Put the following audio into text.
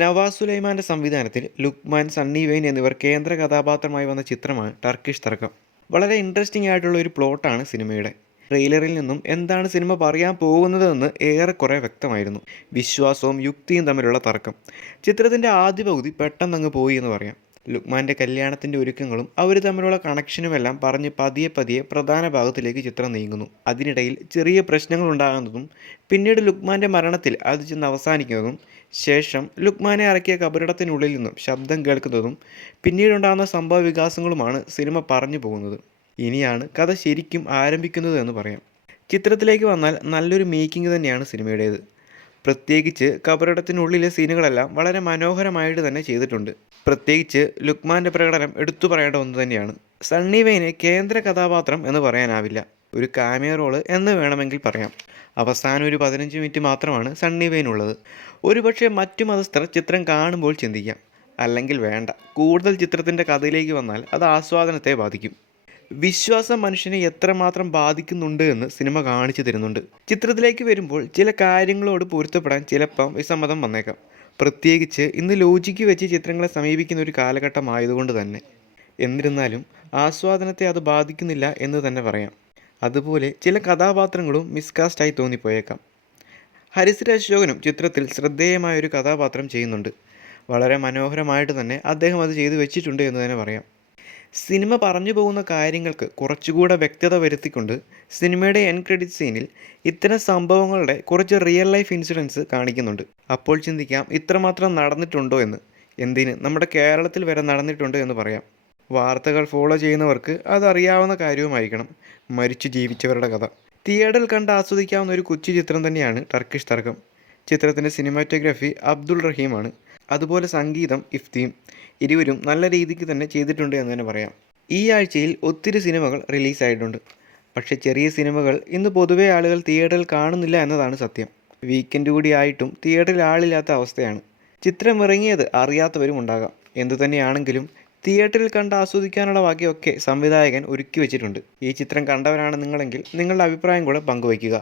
നവാസ് സുലൈമാന്റെ സംവിധാനത്തിൽ ലുക്മാൻ, സണ്ണി വെയിൻ എന്നിവർ കേന്ദ്ര കഥാപാത്രമായി വന്ന ചിത്രമാണ് ടർക്കിഷ് തർക്കം. വളരെ ഇൻട്രസ്റ്റിംഗ് ആയിട്ടുള്ള ഒരു പ്ലോട്ടാണ് സിനിമയുടെ. ട്രെയിലറിൽ നിന്നും എന്താണ് സിനിമ പറയാൻ പോകുന്നതെന്ന് ഏറെക്കുറെ വ്യക്തമായിരുന്നു. വിശ്വാസവും യുക്തിയും തമ്മിലുള്ള തർക്കം. ചിത്രത്തിൻ്റെ ആദ്യ പകുതി പെട്ടെന്നങ്ങ് പോയി എന്ന് പറയാം. ലുക്മാൻ്റെ കല്യാണത്തിൻ്റെ ഒരുക്കങ്ങളും അവർ തമ്മിലുള്ള കണക്ഷനുമെല്ലാം പറഞ്ഞ് പതിയെ പതിയെ പ്രധാന ഭാഗത്തിലേക്ക് ചിത്രം നീങ്ങുന്നു. അതിനിടയിൽ ചെറിയ പ്രശ്നങ്ങൾ ഉണ്ടാകുന്നതും പിന്നീട് ലുക്മാൻ്റെ മരണത്തിൽ അത് ചെന്ന് അവസാനിക്കുന്നതും ശേഷം ലുക്മാനെ ഇറക്കിയ കബറിടത്തിനുള്ളിൽ നിന്നും ശബ്ദം കേൾക്കുന്നതും പിന്നീടുണ്ടാകുന്ന സംഭവ വികാസങ്ങളുമാണ് സിനിമ പറഞ്ഞു പോകുന്നത്. ഇനിയാണ് കഥ ശരിക്കും ആരംഭിക്കുന്നത് എന്ന് പറയാം. ചിത്രത്തിലേക്ക് വന്നാൽ നല്ലൊരു മേക്കിംഗ് തന്നെയാണ് സിനിമയുടേത്. പ്രത്യേകിച്ച് കബറിടത്തിനുള്ളിലെ സീനുകളെല്ലാം വളരെ മനോഹരമായിട്ട് തന്നെ ചെയ്തിട്ടുണ്ട്. പ്രത്യേകിച്ച് ലുക്മാൻ്റെ പ്രകടനം എടുത്തു പറയേണ്ട ഒന്ന് തന്നെയാണ്. സണ്ണി വെയിന് കേന്ദ്ര കഥാപാത്രം എന്ന് പറയാനാവില്ല, ഒരു കാമിയോ റോള് എന്ന് വേണമെങ്കിൽ പറയാം. അവസാനം ഒരു 15 മിനിറ്റ് മാത്രമാണ് സണ്ണി വെയിനുള്ളത്. ഒരുപക്ഷെ മറ്റു മതസ്ഥർ ചിത്രം കാണുമ്പോൾ ചിന്തിക്കാം, അല്ലെങ്കിൽ വേണ്ട. കൂടുതൽ ചിത്രത്തിൻ്റെ കഥയിലേക്ക് വന്നാൽ അത് ആസ്വാദനത്തെ ബാധിക്കും. വിശ്വാസം മനുഷ്യനെ എത്രമാത്രം ബാധിക്കുന്നുണ്ട് എന്ന് സിനിമ കാണിച്ചു തരുന്നുണ്ട്. ചിത്രത്തിലേക്ക് വരുമ്പോൾ ചില കാര്യങ്ങളോട് പൊരുത്തപ്പെടാൻ ചിലപ്പം വിസമ്മതം വന്നേക്കാം. പ്രത്യേകിച്ച് ഇന്ന് ലോജിക്ക് വെച്ച് ചിത്രങ്ങളെ സമീപിക്കുന്ന ഒരു കാലഘട്ടമായതുകൊണ്ട് തന്നെ. എന്നിരുന്നാലും ആസ്വാദനത്തെ അത് ബാധിക്കുന്നില്ല എന്ന് തന്നെ പറയാം. അതുപോലെ ചില കഥാപാത്രങ്ങളും മിസ്കാസ്റ്റായി തോന്നിപ്പോയേക്കാം. ഹരിശ്രീ അശോകനും ചിത്രത്തിൽ ശ്രദ്ധേയമായൊരു കഥാപാത്രം ചെയ്യുന്നുണ്ട്. വളരെ മനോഹരമായിട്ട് തന്നെ അദ്ദേഹം അത് ചെയ്തു വെച്ചിട്ടുണ്ട് എന്ന് തന്നെ പറയാം. സിനിമ പറഞ്ഞു പോകുന്ന കാര്യങ്ങൾക്ക് കുറച്ചുകൂടെ വ്യക്തത വരുത്തിക്കൊണ്ട് സിനിമയുടെ എൻഡ് ക്രെഡിറ്റ് സീനിൽ ഇത്തരം സംഭവങ്ങളുടെ കുറച്ച് റിയൽ ലൈഫ് ഇൻസിഡൻസ് കാണിക്കുന്നുണ്ട്. അപ്പോൾ ചിന്തിക്കാം, ഇത്രമാത്രം നടന്നിട്ടുണ്ടോ എന്ന്. എന്തിന്, നമ്മുടെ കേരളത്തിൽ വരെ നടന്നിട്ടുണ്ട് എന്ന് പറയാം. വാർത്തകൾ ഫോളോ ചെയ്യുന്നവർക്ക് അതറിയാവുന്ന കാര്യവുമായിരിക്കണം. മരിച്ചു ജീവിച്ചവരുടെ കഥ തിയേറ്ററിൽ കണ്ട് ആസ്വദിക്കാവുന്ന ഒരു കൊച്ചു ചിത്രം തന്നെയാണ് ടർക്കിഷ് തർക്കം. ചിത്രത്തിൻ്റെ സിനിമാറ്റോഗ്രാഫി അബ്ദുൾ റഹീമാണ്. അതുപോലെ സംഗീതം ഇഫ്തിയും. ഇരുവരും നല്ല രീതിക്ക് തന്നെ ചെയ്തിട്ടുണ്ട് എന്ന് തന്നെ പറയാം. ഈ ആഴ്ചയിൽ ഒത്തിരി സിനിമകൾ റിലീസായിട്ടുണ്ട്. പക്ഷേ ചെറിയ സിനിമകൾ ഇന്ന് പൊതുവേ ആളുകൾ തിയേറ്ററിൽ കാണുന്നില്ല എന്നതാണ് സത്യം. വീക്കെൻഡ് കൂടി ആയിട്ടും തിയേറ്ററിൽ ആളില്ലാത്ത അവസ്ഥയാണ്. ചിത്രം ഇറങ്ങിയത് അറിയാത്തവരും ഉണ്ടാകാം. എന്തുതന്നെയാണെങ്കിലും തിയേറ്ററിൽ കണ്ട് ആസ്വദിക്കാനുള്ള ഭാഗ്യമൊക്കെ സംവിധായകൻ ഒരുക്കി വെച്ചിട്ടുണ്ട്. ഈ ചിത്രം കണ്ടവരാണ് നിങ്ങളെങ്കിൽ നിങ്ങളുടെ അഭിപ്രായം കൂടെ പങ്കുവയ്ക്കുക.